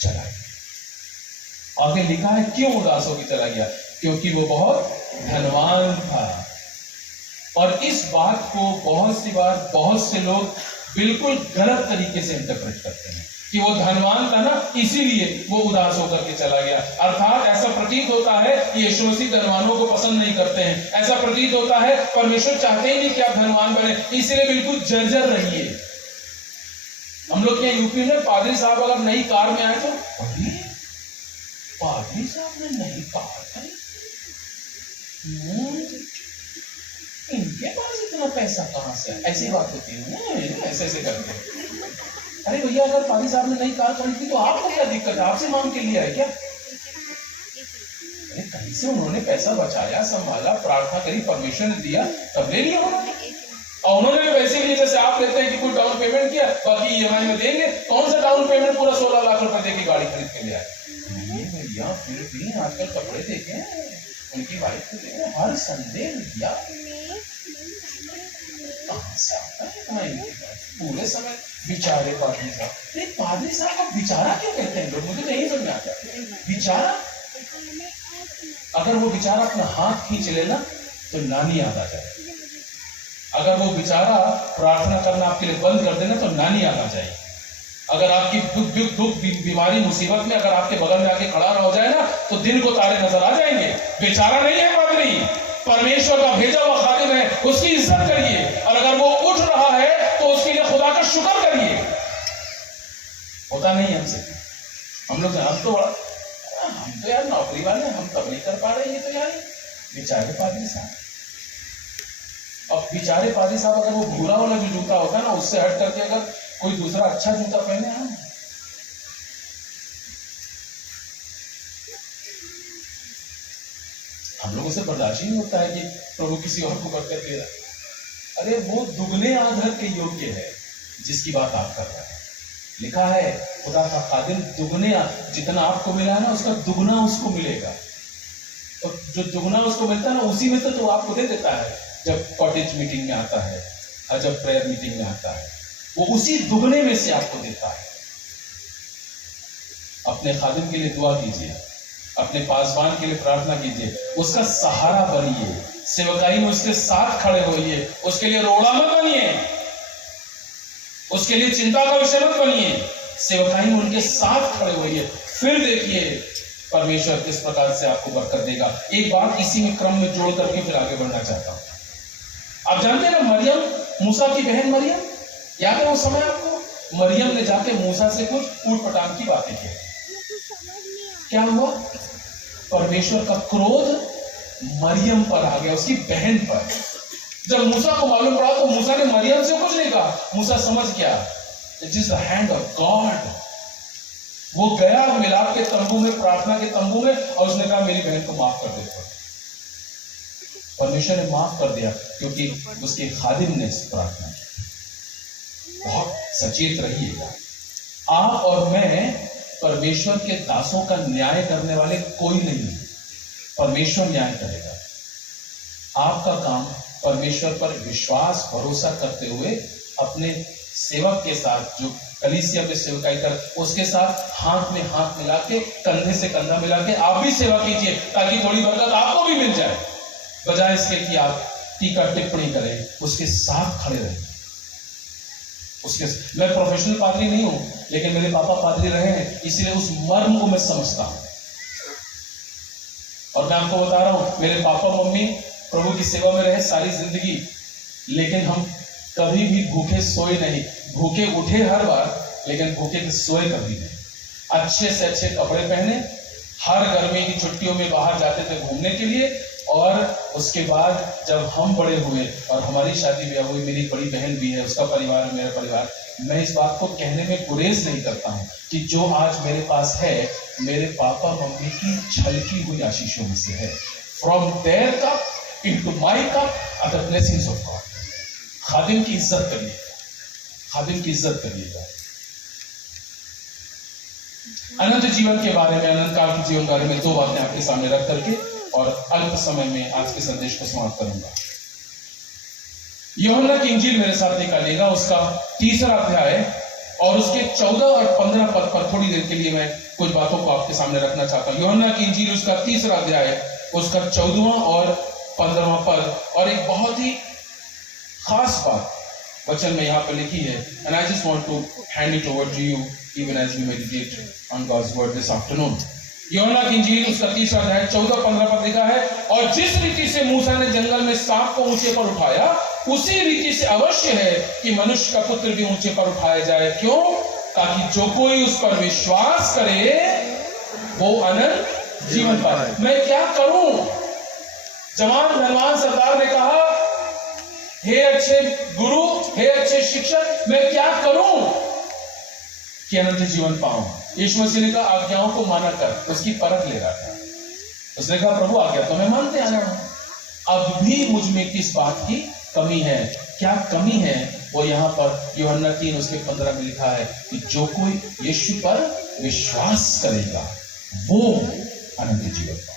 चला गया। आगे लिखा है क्यों उदास होकर चला गया? क्योंकि वो बहुत धनवान था। और इस बात को बहुत सी बार बहुत से लोग बिल्कुल गलत तरीके से इंटरप्रेट करते हैं कि वो धनवान था ना, इसीलिए वो उदास होकर के चला गया। अर्थात ऐसा प्रतीत होता है कि यीशु मसीह धनवानों को पसंद नहीं करते हैं। ऐसा प्रतीत होता है परमेश्वर चाहते ही नहीं कि आप धनवान बने, इसीलिए बिल्कुल जर्जर रहिए। हम लोग के यूपी में पादरी साहब अगर नई कार में आए तो पादरी साहब ने नई कार खरीदी, इनके पास इतना पैसा कहां से? ऐसी बात होती है, ऐसे ऐसे करके। अरे भैया, अगर पादरी साहब ने नई कार खरीदी तो आपको क्या दिक्कत है? आपसे मांग के लिए है क्या? अरे कहीं से उन्होंने पैसा बचाया, संभाला, प्रार्थना करी, परमेश्वर ने दिया, तब ले लिया उन्होंने। और उन्होंने भी वैसे लिए जैसे आप लेते हैं कि कोई डाउन पेमेंट किया, बाकी ईएमआई में देंगे। कौन सा डाउन पेमेंट? पूरा 16 लाख रुपए देके गाड़ी खरीद के ले आए। भैया फिर भी आजकल कपड़े देखे उनकी वाइफ को देखे, हर संडे भैया कहां से आता है पूरे समय बिचारे पादरी साहब। नहीं, पादरी साहब को बेचारा क्यों कहते हैं लोग? मुझे नहीं समझ में आता। बेचारा, अगर वो बेचारा अपना हाथ खींच लेना तो नानी याद आ जाए। अगर वो बेचारा प्रार्थना करना आपके लिए बंद कर देना तो नानी याद आ जाएगी। अगर आपकी दुख बीमारी मुसीबत में अगर आपके बगल में आके खड़ा हो जाए ना तो दिन को तारे नजर आ जाएंगे। बेचारा नहीं है पादरी, परमेश्वर का भेजा हुआ खादिम है, उसकी इज्जत करिए। और अगर वो उठ रहा है तो उसके लिए खुदा का शुक्र करिए। होता नहीं है हमसे, हम लोग हम तो यार नौकरी वाले, हम तब नहीं कर पा रहे। ये तो यार बेचारे पादरी साहब। अब बेचारे पादरी साहब, अगर वो भूरा वाला जो जूता होता है ना, उससे हट करके अगर कोई दूसरा अच्छा जूता पहने, हम लोगों से बर्दाश्त ही नहीं होता है कि प्रभु किसी और को बरकत दे रहा है। अरे वो दुगने आधार के योग्य है जिसकी बात आप कर रहे हैं। लिखा है खुदा का खादिम दुगने, जितना आपको मिला है ना उसका दुगना उसको मिलेगा। और जो दुगना उसको मिलता है ना, उसी में तो आपको दे देता है। जब कॉटेज मीटिंग में आता है और जब प्रेयर मीटिंग में आता है, वो उसी दुगने में से आपको देता है। अपने खादिम के लिए दुआ कीजिए, अपने पासवान के लिए प्रार्थना कीजिए, उसका सहारा बनिए, सेवकाई में उसके साथ खड़े होइए, उसके लिए रोड़ा मत बनिए, उसके लिए चिंता का विषय मत बनिए, सेवकाई में उनके साथ खड़े होइए। फिर देखिए परमेश्वर किस प्रकार से आपको बरकत देगा। एक बात इसी में क्रम में जोड़ करके फिर आगे बढ़ना चाहता हूं। आप जानते हैं ना मरियम, मूसा की बहन मरियम, याद है वो समय आपको? मरियम ने जाके मूसा से कुछ ऊट पटांग की बातें की। क्या हुआ? परमेश्वर का क्रोध मरियम पर आ गया, उसकी बहन पर। जब मूसा को मालूम पड़ा तो मूसा ने मरियम से कुछ नहीं कहा। मूसा समझ गया it is the hand of God. वो गया मिलाप के तंबू में, प्रार्थना के तंबू में, और उसने कहा मेरी बहन को माफ कर दे। परमेश्वर ने माफ कर दिया क्योंकि उसके खादिम ने प्रार्थना की। बहुत सचेत रहिएगा। आप और मैं परमेश्वर के दासों का न्याय करने वाले कोई नहीं है, परमेश्वर न्याय करेगा। आपका काम परमेश्वर पर विश्वास भरोसा करते हुए अपने सेवक के साथ, जो कलीसिया में सेवकाई कर, उसके साथ हाथ में हाथ मिला के, कंधे से कंधा मिला के आप भी सेवा कीजिए, ताकि थोड़ी बरकत आपको भी मिल जाए। बजाय इसके कि आप टीका टिप्पणी करें, उसके साथ खड़े रहें। मैं प्रोफेशनल पादरी नहीं हूं, लेकिन मेरे पापा पादरी रहे हैं, इसलिए उस मर्म को मैं समझता हूं। और मैं आपको बता रहा हूं, मेरे पापा मम्मी प्रभु की सेवा में रहे सारी जिंदगी, लेकिन हम कभी भी भूखे सोए नहीं। भूखे उठे हर बार, लेकिन भूखे सोए कभी नहीं। अच्छे से अच्छे कपड़े पहने, हर गर्मी की छुट्टियों में बाहर जाते थे घूमने के लिए, और उसके बाद जब हम बड़े हुए और हमारी शादी ब्याह हुई, मेरी बड़ी बहन भी है, उसका परिवार, मेरा परिवार, मैं इस बात को कहने में गुरेज नहीं करता हूँ कि जो आज मेरे पास है मेरे पापा मम्मी की छलकी हुई आशीषों में से है। From their cup into my cup are the blessings of God. खादिम की इज्जत करिएगा, खादिम की इज्जत करिएगा। अनंत जीवन के बारे में, अनंत काल के जीवन के बारे में दो बातें आपके सामने रख करके और अल्प समय में आज के संदेश को समाप्त करूंगा। यूहन्ना की इंजील मेरे साथ निकालिएगा, उसका 3रा अध्याय और उसके 14 और 15 पद पर थोड़ी देर के लिए मैं कुछ बातों को आपके सामने रखना चाहता हूं। यूहन्ना की इंजील उसका 3रा अध्याय, उसका 14वां और 15वां पद, और एक बहुत ही खास बात वचन में यहाँ पर लिखी है। And I just want to hand it over to you even as we meditate on God's word this afternoon. यूहन्ना की इंजील उसका 3रा अध्याय 14-15 पद लिखा है, और जिस रीति से मूसा ने जंगल में सांप को ऊंचे पर उठाया, उसी रीति से अवश्य है कि मनुष्य का पुत्र भी ऊंचे पर उठाया जाए। क्यों? ताकि जो कोई उस पर विश्वास करे वो अनंत जीवन पाए। मैं क्या करूं? जवान धनवान सरदार ने कहा, हे अच्छे गुरु, हे अच्छे शिक्षक, मैं क्या करूं कि अनंत जीवन पाऊं? यीशु मसीह ने कहा, आज्ञाओं को माना कर। उसकी परख ले रहा था। उसने कहा, प्रभु आज्ञा तो मैं मानते आ रहा हूं, अब भी मुझ में किस बात की कमी है? क्या कमी है? वो यहाँ पर यूहन्ना 3 उसके 15 में लिखा है कि जो कोई यीशु पर विश्वास करेगा वो अनंत जीवन पाएगा।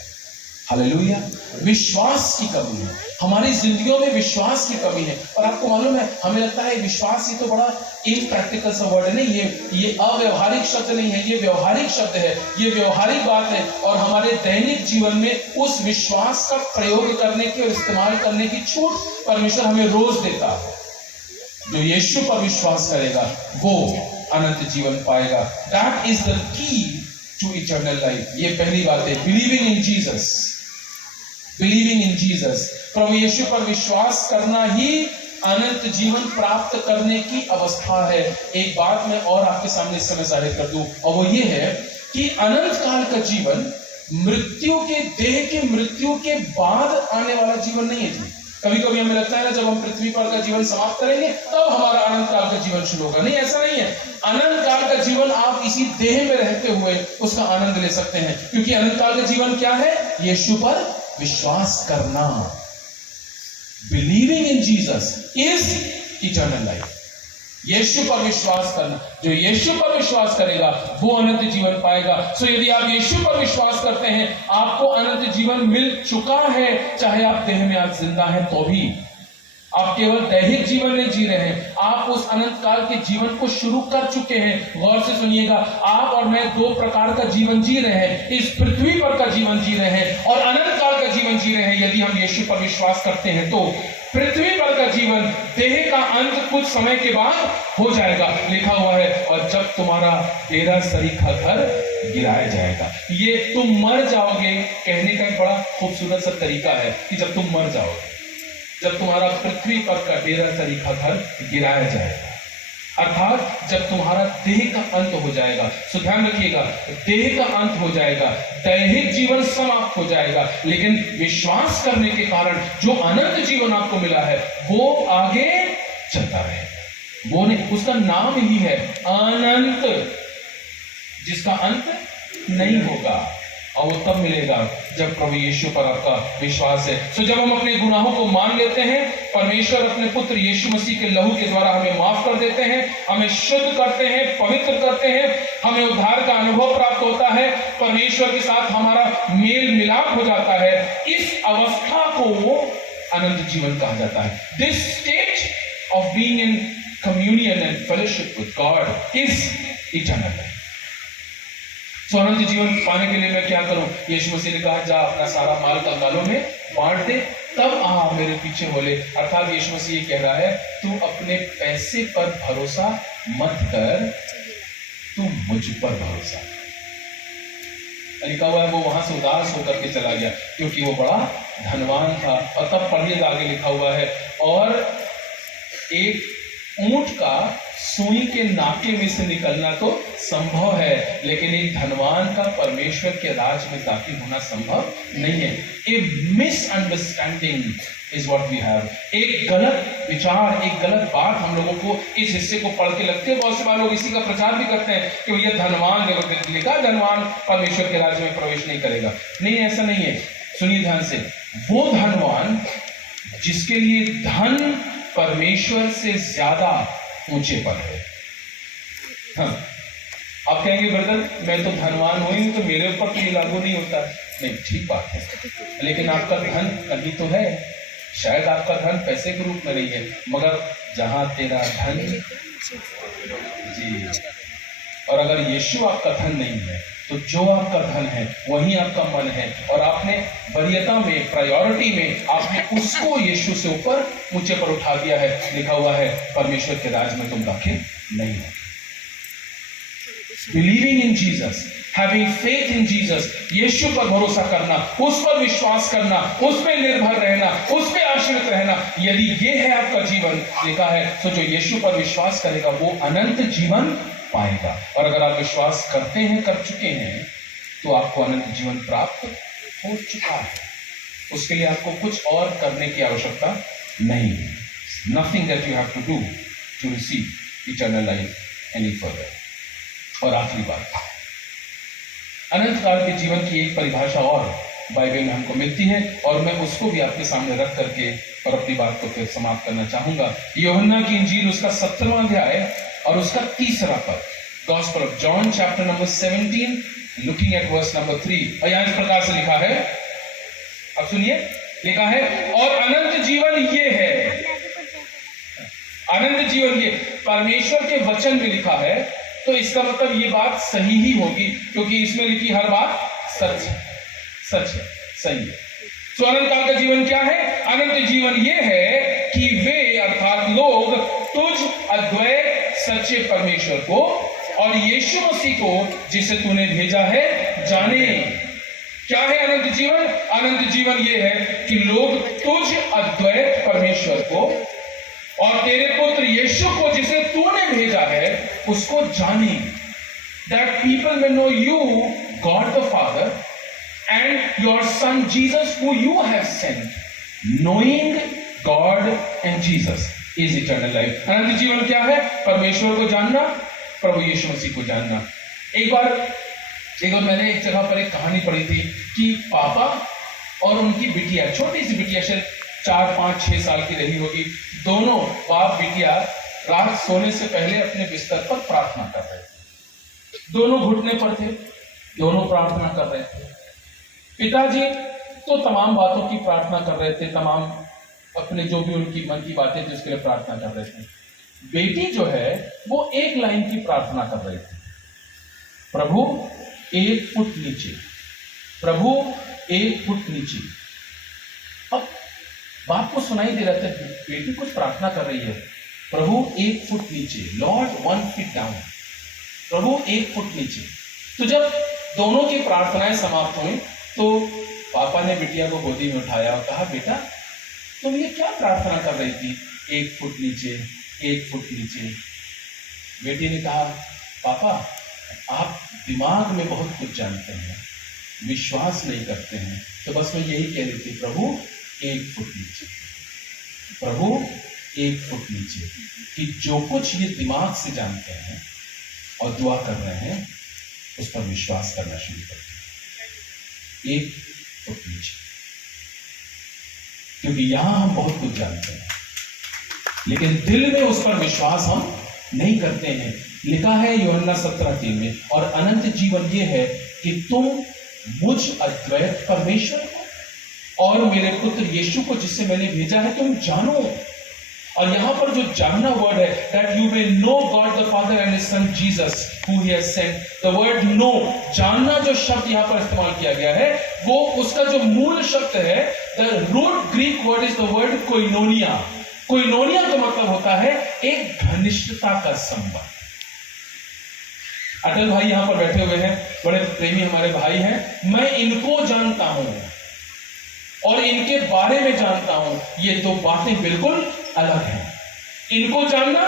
हालेलुया। विश्वास की कमी है, हमारी जिंदगियों में विश्वास की कमी है। और आपको मालूम है, हमें लगता है विश्वास ये तो बड़ा इम्प्रैक्टिकल सा वर्ड है। नहीं, ये अव्यवहारिक शब्द नहीं है, ये व्यवहारिक शब्द है, ये व्यवहारिक बात है। और हमारे दैनिक जीवन में उस विश्वास का प्रयोग करने की और इस्तेमाल करने की छूट परमेश्वर हमें रोज देता है। जो यीशु पर विश्वास करेगा वो अनंत जीवन पाएगा। That is the key to eternal life. ये पहली बात है, believing in Jesus. Believing in Jesus, प्रभु यीशु पर विश्वास करना ही अनंत जीवन प्राप्त करने की अवस्था है। एक बात मैं और आपके सामने इस समय जाहिर कर दूं, और वो ये है कि अनंत काल का जीवन मृत्यु के, देह के मृत्यु के बाद आने वाला जीवन नहीं है जी। कभी कभी हमें लगता है ना, जब हम पृथ्वी पर का जीवन समाप्त करेंगे तब हमारा अनंत काल का जीवन शुरू होगा। नहीं, ऐसा नहीं है। अनंत काल का जीवन आप इसी देह में रहते हुए उसका आनंद ले सकते हैं, क्योंकि अनंत काल का जीवन क्या है? यीशु पर विश्वास करना। Believing in Jesus is eternal life. यीशु पर विश्वास करना, जो यीशु पर विश्वास करेगा वो अनंत जीवन पाएगा। सो यदि आप यीशु पर विश्वास करते हैं, आपको अनंत जीवन मिल चुका है। चाहे आप देह में आज जिंदा हैं तो भी, आप केवल दैहिक जीवन नहीं जी रहे हैं, आप उस अनंत काल के जीवन को शुरू कर चुके हैं। गौर से सुनिएगा, आप और मैं 2 प्रकार का जीवन जी रहे हैं। इस पृथ्वी पर का जीवन जी रहे हैं और अनंत काल का जीवन जी रहे हैं। यदि हम यीशु पर विश्वास करते हैं तो पृथ्वी पर का जीवन, देह का अंत कुछ समय के बाद हो जाएगा, लिखा हुआ है, और जब तुम्हारा डेरा सरीखा घर गिराया जाएगा। ये तुम मर जाओगे कहने का एक बड़ा खूबसूरत सा तरीका है कि जब तुम मर जाओगे, जब तुम्हारा पृथ्वी पर का डेरा सरीखा घर गिराया जाएगा, अर्थात जब तुम्हारा देह का अंत हो जाएगा। सो ध्यान रखिएगा, देह का अंत हो जाएगा, दैहिक जीवन समाप्त हो जाएगा, लेकिन विश्वास करने के कारण जो अनंत जीवन आपको मिला है वो आगे चलता रहेगा। वो नहीं, उसका नाम ही है अनंत, जिसका अंत नहीं होगा। और वो तब मिलेगा जब प्रभु यीशु पर आपका विश्वास है। सो जब हम अपने गुनाहों को मान लेते हैं, परमेश्वर अपने पुत्र यीशु मसीह के लहू के द्वारा हमें माफ कर देते हैं, हमें शुद्ध करते हैं, पवित्र करते हैं, हमें उद्धार का अनुभव प्राप्त होता है, परमेश्वर के साथ हमारा मेल मिलाप हो जाता है। इस अवस्था को अनंत जीवन कहा जाता है। This state of being in communion and fellowship with God is eternal life. तो अनंत जीवन पाने के लिए मैं क्या करूं? यीशु मसीह ने कहा, जा अपना सारा माल कंगालों में बांट दे, तब आ मेरे पीछे बोले। अर्थात यीशु मसीह ये कह रहा है, तू अपने पैसे पर भरोसा मत कर, तू मुझ पर भरोसा कर। लिखा हुआ है वो वहां से उदास होकर के चला गया क्योंकि वो बड़ा धनवान था। और तब पढ़िएगा, आगे लिखा हुआ है, और एक ऊंट का सुई के नाके में से निकलना तो संभव है, लेकिन एक धनवान का परमेश्वर के राज में दाखिल होना संभव नहीं है। A misunderstanding is what we have. एक गलत विचार, एक गलत बात हम लोगों को इस हिस्से को पढ़ के लगते हैं। बहुत से बार लोग इसी का प्रचार भी करते हैं कि ये धनवान, लिखा धनवान परमेश्वर के राज्य में प्रवेश नहीं करेगा। नहीं, ऐसा नहीं है। सुनिए ध्यान से, वो धनवान जिसके लिए धन परमेश्वर से ज्यादा ऊंचे पर है। हाँ, आप कहेंगे ब्रदर मैं तो धनवान हुई हूं तो मेरे ऊपर तो ये लागू नहीं होता। नहीं, ठीक बात है, लेकिन आपका धन कभी तो है। शायद आपका धन पैसे के रूप में नहीं है, मगर जहां तेरा धन जी, और अगर यीशु आपका धन नहीं है तो जो आपका धन है वही आपका मन है, और आपने वरीयता में, प्रायोरिटी में आपने उसको यीशु से ऊपर ऊंचे पर उठा दिया है। लिखा हुआ है परमेश्वर के राज में तुम दाखिल नहीं हो। Believing in Jesus, having faith in Jesus, यीशु पर भरोसा करना, उस पर विश्वास करना, उस पर निर्भर रहना, उस पर आश्रित रहना, यदि ये है आपका जीवन, लिखा है तो जो यीशु पर विश्वास करेगा वो अनंत जीवन पाएगा। और अगर आप विश्वास करते हैं, कर चुके हैं, तो आपको अनंत जीवन प्राप्त हो चुका है। उसके लिए आपको कुछ और करने की आवश्यकता नहीं है। Nothing that you have to do to receive eternal life any further. और आखिरी बात, अनंत काल के जीवन की एक परिभाषा और बाइबल में हमको मिलती है, और मैं उसको भी आपके सामने रख करके और अपनी बात को फिर समाप्त करना चाहूंगा। यूहन्ना की इंजील उसका 17वां अध्याय और उसका 3रा पद, gospel of John chapter number 17 looking at verse number 3, और यहां इस प्रकार से लिखा है, अब सुनिए, लिखा है और अनंत जीवन ये है। अनंत जीवन ये परमेश्वर के वचन में लिखा है, तो इसका मतलब ये बात सही ही होगी, क्योंकि इसमें लिखी हर बात सच है, सच है, सही है। तो अनंत काल का जीवन क्या है? अनंत जीवन ये है कि वे अर्थात लोग तुझ अद्वैत सच्चे परमेश्वर को और यीशु मसीह को जिसे तूने भेजा है जाने। क्या है अनंत जीवन? अनंत जीवन ये है कि लोग तुझ अद्वैत परमेश्वर को और तेरे पुत्र यीशु को जिसे तूने भेजा है उसको जाने। That people may know you, God the Father, and your Son Jesus, who you have sent. Knowing God and Jesus is eternal life. अनंत जीवन क्या है? परमेश्वर को जानना, प्रभु यीशु मसीह को जानना। एक बार मैंने एक जगह पर एक कहानी पढ़ी थी कि पापा और उनकी बिटिया, छोटी सी बिटिया, शायद 4, 5, 6 साल की रही होगी, दोनों बाप बिटिया रात सोने से पहले अपने बिस्तर पर प्रार्थना कर रहे थे। दोनों घुटने पर थे, दोनों प्रार्थना कर रहे थे। पिताजी तो तमाम बातों की प्रार्थना कर रहे थे, तमाम अपने जो भी उनकी मन की बातें थी उसके लिए प्रार्थना कर रहे थे। बेटी जो है वो एक लाइन की प्रार्थना कर रही थी, प्रभु 1 फुट नीचे, प्रभु 1 फुट नीचे। अब बाप को सुनाई दे रहा था, बेटी कुछ प्रार्थना कर रही है, प्रभु 1 फुट नीचे, लॉर्ड 1 फीट डाउन, प्रभु 1 फुट नीचे। तो जब दोनों की प्रार्थनाएं समाप्त हुई तो पापा ने बिटिया को गोदी में उठाया और कहा, बेटा तुम ये क्या प्रार्थना कर रही थी? 1 फुट नीचे, 1 फुट नीचे। बेटी ने कहा, पापा आप दिमाग में बहुत कुछ जानते हैं, विश्वास नहीं करते हैं, तो बस मैं यही कह रही थी, प्रभु 1 फुट नीचे, प्रभु 1 फुट नीचे। कि जो कुछ ये दिमाग से जानते हैं और दुआ कर रहे हैं उस पर विश्वास करना शुरू कर दें। 1 फुट नीचे, क्योंकि यहां हम बहुत कुछ जानते हैं लेकिन दिल में उस पर विश्वास हम नहीं करते हैं। लिखा है यूहन्ना 17:3 में, और अनंत जीवन ये है कि तुम मुझ अद्वैत परमेश्वर को और मेरे पुत्र यीशु को जिससे मैंने भेजा है तुम जानो। और यहां पर जो जानना वर्ड है, that you may know God the father and his son Jesus who he has sent. The word know, जानना जो शब्द यहां पर इस्तेमाल किया गया है वो उसका जो मूल शब्द है, the root Greek word is the word koinonia. Koinonia का मतलब होता है एक घनिष्ठता का संबंध। अटल भाई यहां पर बैठे हुए हैं, बड़े प्रेमी हमारे भाई हैं, मैं इनको जानता हूं और इनके बारे में जानता हूं, ये दो बातें बिल्कुल अलग हैं। इनको जानना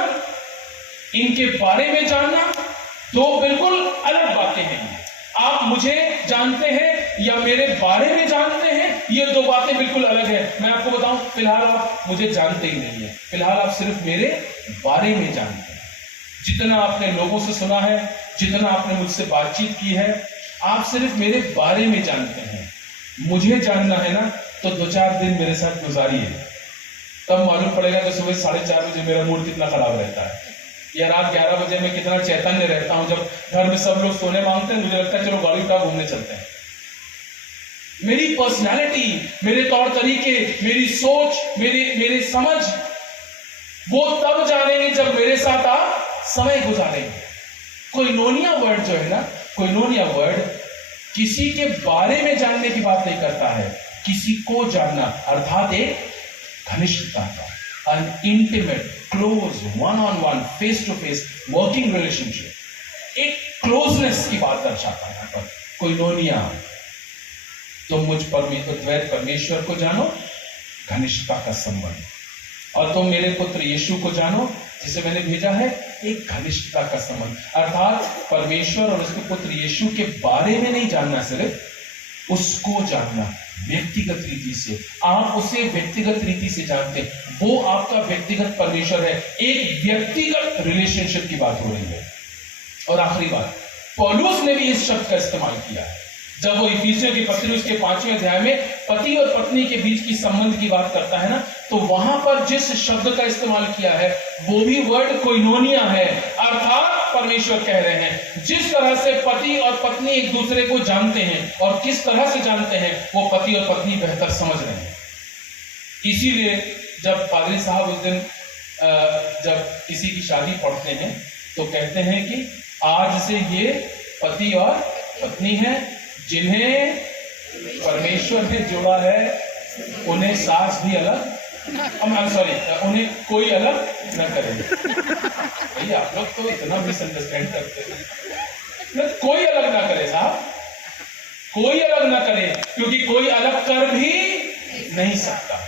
इनके बारे में जानना दो बिल्कुल अलग बातें हैं। आप मुझे जानते हैं या मेरे बारे में जानते हैं, ये दो बातें बिल्कुल अलग है। मैं आपको बताऊं, फिलहाल आप मुझे जानते ही नहीं है, फिलहाल आप सिर्फ मेरे बारे में जानते हैं। जितना आपने लोगों से सुना है, जितना आपने मुझसे बातचीत की है, आप सिर्फ मेरे बारे में जानते हैं। मुझे जानना है ना, तो 2-4 दिन मेरे साथ गुजारिए, तब मालूम पड़ेगा कि सुबह 4:30 बजे मेरा मूड कितना खराब रहता है, या रात 11 बजे में कितना चैतन्य रहता हूं। जब घर में सब लोग सोने मांगते हैं, मुझे लगता है चलो गाड़ी उठा घूमने चलते हैं। मेरी पर्सनालिटी, मेरे तौर तरीके, मेरी सोच, मेरी समझ, वो तब जानेंगे जब मेरे साथ आप समय गुजारेंगे। कोइनोनिया वर्ड जो है ना, कोइनोनिया वर्ड किसी के बारे में जानने की बात नहीं करता है, किसी को जानना, अर्थात एक घनिष्ठता का, an intimate, close, one-on-one, face-to-face working relationship, एक क्लोजनेस की बात दर्शाता है यहाँ पर कोइनोनिया। तो मुझ द्वैत परमेश्वर को जानो, घनिष्ठता का संबंध, और तुम मेरे पुत्र यीशु को जानो जिसे मैंने भेजा है, एक घनिष्ठता का संबंध। अर्थात परमेश्वर और उसके पुत्र यीशु के बारे में नहीं जानना, सिर्फ उसको जानना व्यक्तिगत रीति से। आप उसे व्यक्तिगत रीति से जानते हैं, वो आपका व्यक्तिगत परमेश्वर है। एक व्यक्तिगत रिलेशनशिप की बात हो रही है। और आखिरी बात, पौलुस ने भी इस शब्द का इस्तेमाल किया है जब वो इफिसियों की पत्री उसके 5वें अध्याय में पति और पत्नी के बीच की संबंध की बात करता है ना, तो वहां पर जिस शब्द का इस्तेमाल किया है वो भी वर्ड कोइनोनिया है। अर्थात परमेश्वर कह रहे हैं, जिस तरह से पति और पत्नी एक दूसरे को जानते हैं और किस तरह से जानते हैं, वो पति और पत्नी बेहतर समझ रहे हैं। इसीलिए जब पादरी साहब उस दिन जब किसी की शादी पढ़ते हैं तो कहते हैं कि आज से ये पति और पत्नी है, जिन्हें परमेश्वर ने जोड़ा है, उन्हें सास भी अलग, उन्हें कोई अलग न करे। भैया आप लोग तो इतना मिसअंडरस्टैंड करते हैं। कोई अलग ना करे साहब, कोई अलग ना करे, क्योंकि कोई अलग कर भी नहीं सकता।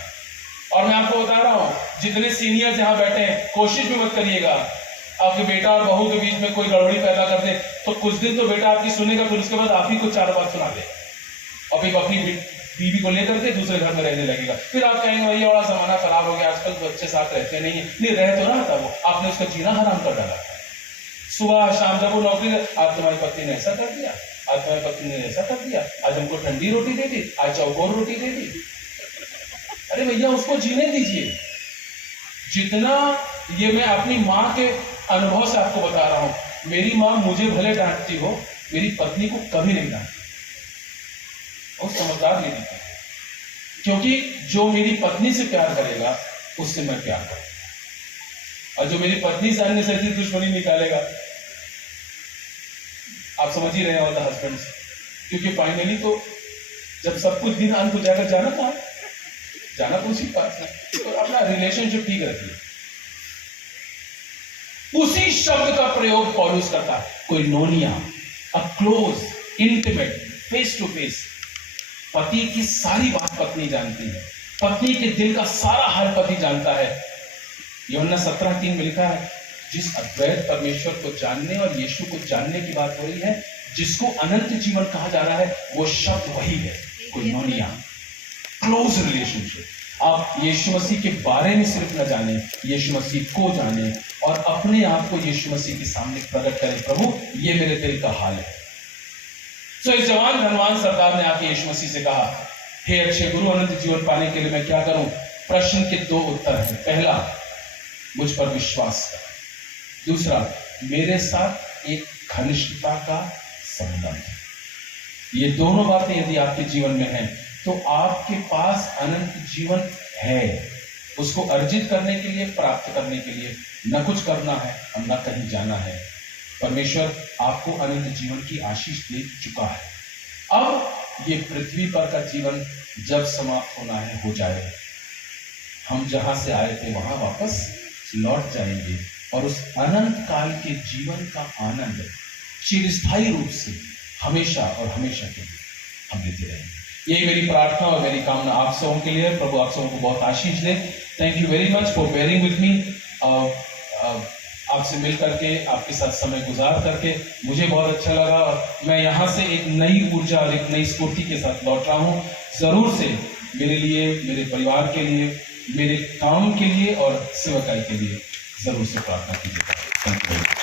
और मैं आपको बता रहा हूं, जितने सीनियर जहां बैठे हैं, कोशिश भी मत करिएगा आपके बेटा और बहू के बीच में कोई गड़बड़ी पैदा कर दे, तो कुछ दिन तो बेटा आपकी सुनेगा, फिर उसके बाद आप ही को 4 बात सुना दे, और फिर अपनी बीवी को लेकर के दूसरे घर में रहने लगेगा। फिर आप कहेंगे भैया बड़ा जमाना खराब हो गया, आजकल तो अच्छे साथ रहते नहीं रह तो रहा था, वो आपने उसका जीना हराम कर डाला। सुबह शाम जब वो नौकरी, आज तुम्हारी पत्नी ने ऐसा कर दिया, आज तुम्हारी पत्नी ने ऐसा कर दिया, आज हमको ठंडी रोटी दे दी, आज चौकोर रोटी दे दी। अरे भैया उसको जीने दीजिए। जितना ये मैं अपनी माँ के अनुभव से आपको बता रहा हूं, मेरी माँ मुझे भले डांटती हो, मेरी पत्नी को कभी नहीं डांटती, और समझदार नहीं दिखती, क्योंकि जो मेरी पत्नी से प्यार करेगा उससे मैं प्यार करूंगा, और जो मेरी पत्नी से अन्य से दुश्मनी निकालेगा, आप समझ ही रहे हो द हस्बैंड से, क्योंकि फाइनली तो जब सब कुछ दिन अंत हो जाकर जाना था, जाना तो उसी पास है, तो अपना रिलेशनशिप ठीक रखिए। उसी शब्द का प्रयोग पौलुस करता है, koinonia, a close, intimate, face to face. पति की सारी बात पत्नी जानती है, पत्नी के दिल का सारा हाल पति जानता है। यूहन्ना 17:3 में लिखा है, जिस अद्वैत परमेश्वर को जानने और यीशु को जानने की बात हो रही है, जिसको अनंत जीवन कहा जा रहा है, वो शब्द वही है, कोइनोनिया, क्लोज रिलेशनशिप। आप यीशु मसीह के बारे में सिर्फ न जाने, यीशु मसीह को जाने और अपने आप को यीशु मसीह के सामने प्रकट करें, प्रभु ये मेरे दिल का हाल है। तो इस जवान धनवान सरदार ने आके यीशु मसीह से कहा, हे अच्छे गुरु, अनंत जीवन पाने के लिए मैं क्या करूं? प्रश्न के 2 उत्तर हैं। पहला, मुझ पर विश्वास कर। दूसरा, मेरे साथ एक घनिष्ठता का संबंध। ये दोनों बातें यदि आपके जीवन में हैं, तो आपके पास अनंत जीवन है। उसको अर्जित करने के लिए, प्राप्त करने के लिए न कुछ करना है और न कहीं जाना है। परमेश्वर आपको अनंत जीवन की आशीष दे चुका है। अब ये पृथ्वी पर का जीवन जब समाप्त होना है, हो जाए। हम जहां से आए थे वहां वापस लौट जाएंगे और उस अनंत काल के जीवन का आनंद चिरस्थायी रूप से हमेशा और हमेशा के लिए हम लेते रहेंगे। यही मेरी प्रार्थना और मेरी कामना आप सबों के लिए। प्रभु आप सबों को बहुत आशीष दे। Thank you very much for bearing with me. आपसे मिल करके, आपके साथ समय गुजार करके मुझे बहुत अच्छा लगा और मैं यहाँ से एक नई ऊर्जा और एक नई स्फूर्ति के साथ लौट रहा हूँ। ज़रूर से मेरे लिए, मेरे परिवार के लिए, मेरे काम के लिए और सेवकाई के लिए ज़रूर से प्रार्थना कीजिएगा। Thank you.